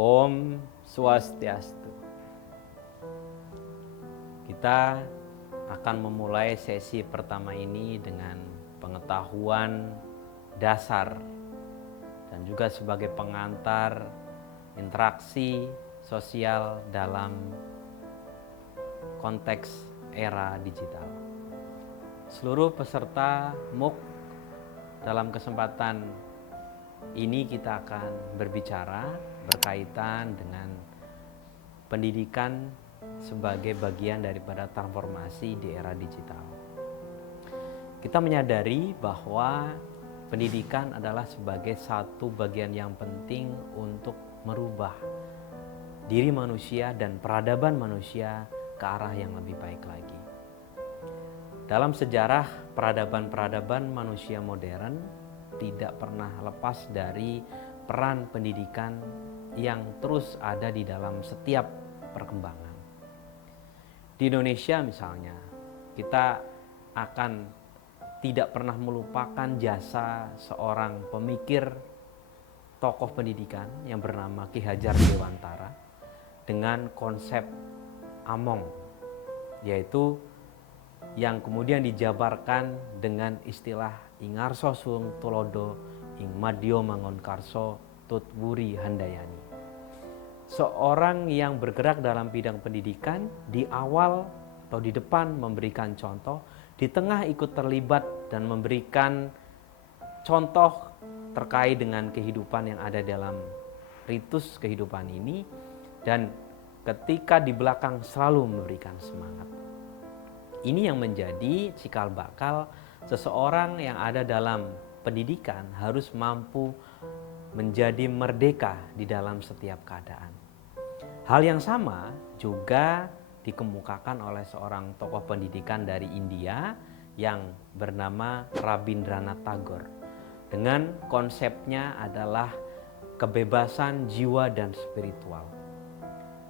Om Swastiastu. Kita akan memulai sesi pertama ini dengan pengetahuan dasar dan juga sebagai pengantar interaksi sosial dalam konteks era digital. Seluruh peserta MOOC dalam kesempatan ini kita akan berbicara berkaitan dengan pendidikan sebagai bagian daripada transformasi di era digital. Kita menyadari bahwa pendidikan adalah sebagai satu bagian yang penting untuk merubah diri manusia dan peradaban manusia ke arah yang lebih baik lagi. Dalam sejarah peradaban-peradaban manusia modern tidak pernah lepas dari peran pendidikan yang terus ada di dalam setiap perkembangan. Di Indonesia misalnya, kita akan tidak pernah melupakan jasa seorang pemikir tokoh pendidikan yang bernama Ki Hajar Dewantara dengan konsep Among, yaitu yang kemudian dijabarkan dengan istilah Ingarso Sung Tulodo ing Madya Mangunkarso Tut Wuri Handayani. Seorang yang bergerak dalam bidang pendidikan di awal atau di depan memberikan contoh, di tengah ikut terlibat dan memberikan contoh terkait dengan kehidupan yang ada dalam ritus kehidupan ini, dan ketika di belakang selalu memberikan semangat. Ini yang menjadi cikal bakal seseorang yang ada dalam pendidikan harus mampu menjadi merdeka di dalam setiap keadaan. Hal yang sama juga dikemukakan oleh seorang tokoh pendidikan dari India yang bernama Rabindranath Tagore dengan konsepnya adalah kebebasan jiwa dan spiritual.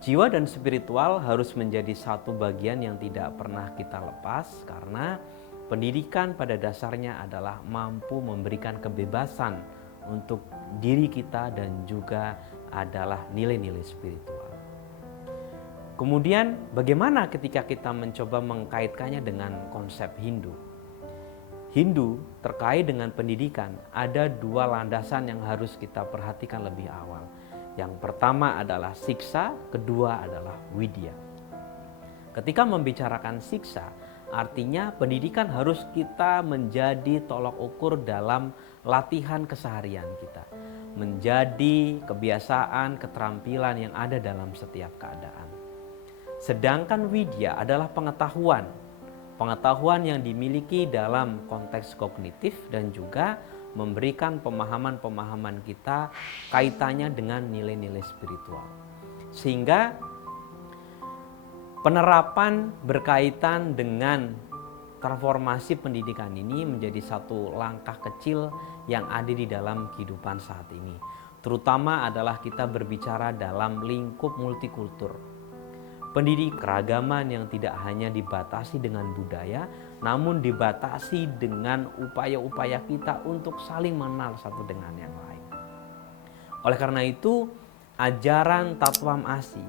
Jiwa dan spiritual harus menjadi satu bagian yang tidak pernah kita lepas, karena pendidikan pada dasarnya adalah mampu memberikan kebebasan untuk diri kita dan juga adalah nilai-nilai spiritual. Kemudian bagaimana ketika kita mencoba mengkaitkannya dengan konsep Hindu? Hindu terkait dengan pendidikan ada dua landasan yang harus kita perhatikan lebih awal. Yang pertama adalah siksa, kedua adalah widya. Ketika membicarakan siksa, artinya pendidikan harus kita menjadi tolok ukur dalam latihan keseharian kita. Menjadi kebiasaan, keterampilan yang ada dalam setiap keadaan. Sedangkan widya adalah pengetahuan. Pengetahuan yang dimiliki dalam konteks kognitif dan juga memberikan pemahaman-pemahaman kita kaitannya dengan nilai-nilai spiritual. Sehingga penerapan berkaitan dengan transformasi pendidikan ini menjadi satu langkah kecil yang ada di dalam kehidupan saat ini. Terutama adalah kita berbicara dalam lingkup multikultur. Pendidik keragaman yang tidak hanya dibatasi dengan budaya, namun dibatasi dengan upaya-upaya kita untuk saling mengenal satu dengan yang lain. Oleh karena itu, ajaran Tatwam Asi,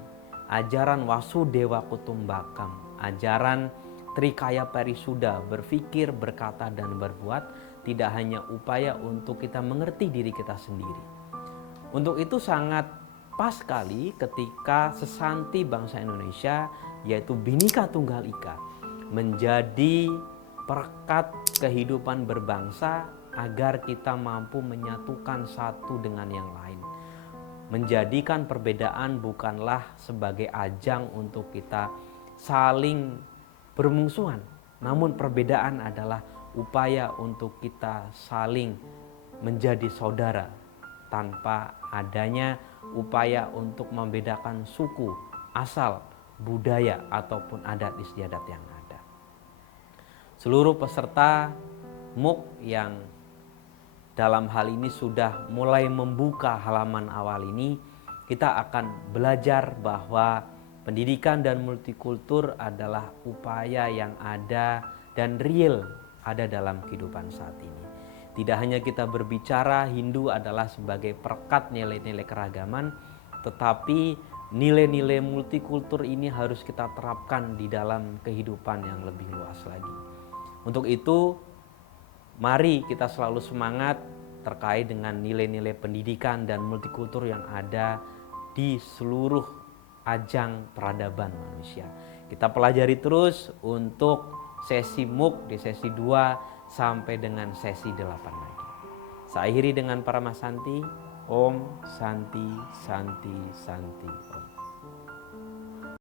ajaran Wasudewa Kutumbakam, ajaran Trikaya Parisuda, berpikir, berkata, dan berbuat, tidak hanya upaya untuk kita mengerti diri kita sendiri. Untuk itu sangat pas sekali ketika sesanti bangsa Indonesia, yaitu Bhinneka Tunggal Ika, menjadi perekat kehidupan berbangsa agar kita mampu menyatukan satu dengan yang lain. Menjadikan perbedaan bukanlah sebagai ajang untuk kita saling bermusuhan, namun perbedaan adalah upaya untuk kita saling menjadi saudara tanpa adanya upaya untuk membedakan suku, asal, budaya, ataupun adat istiadat yang ada. Seluruh peserta MOOC yang dalam hal ini sudah mulai membuka halaman awal ini, kita akan belajar bahwa pendidikan dan multikultur adalah upaya yang ada dan real ada dalam kehidupan saat ini. Tidak hanya kita berbicara Hindu adalah sebagai perekat nilai-nilai keragaman, tetapi nilai-nilai multikultur ini harus kita terapkan di dalam kehidupan yang lebih luas lagi. Untuk itu, mari kita selalu semangat terkait dengan nilai-nilai pendidikan dan multikultur yang ada di seluruh ajang peradaban manusia. Kita pelajari terus untuk sesi MOOC di sesi 2 sampai dengan sesi 8 lagi. Saya akhiri dengan Paramasanti. Om Santi Santi Santi Om.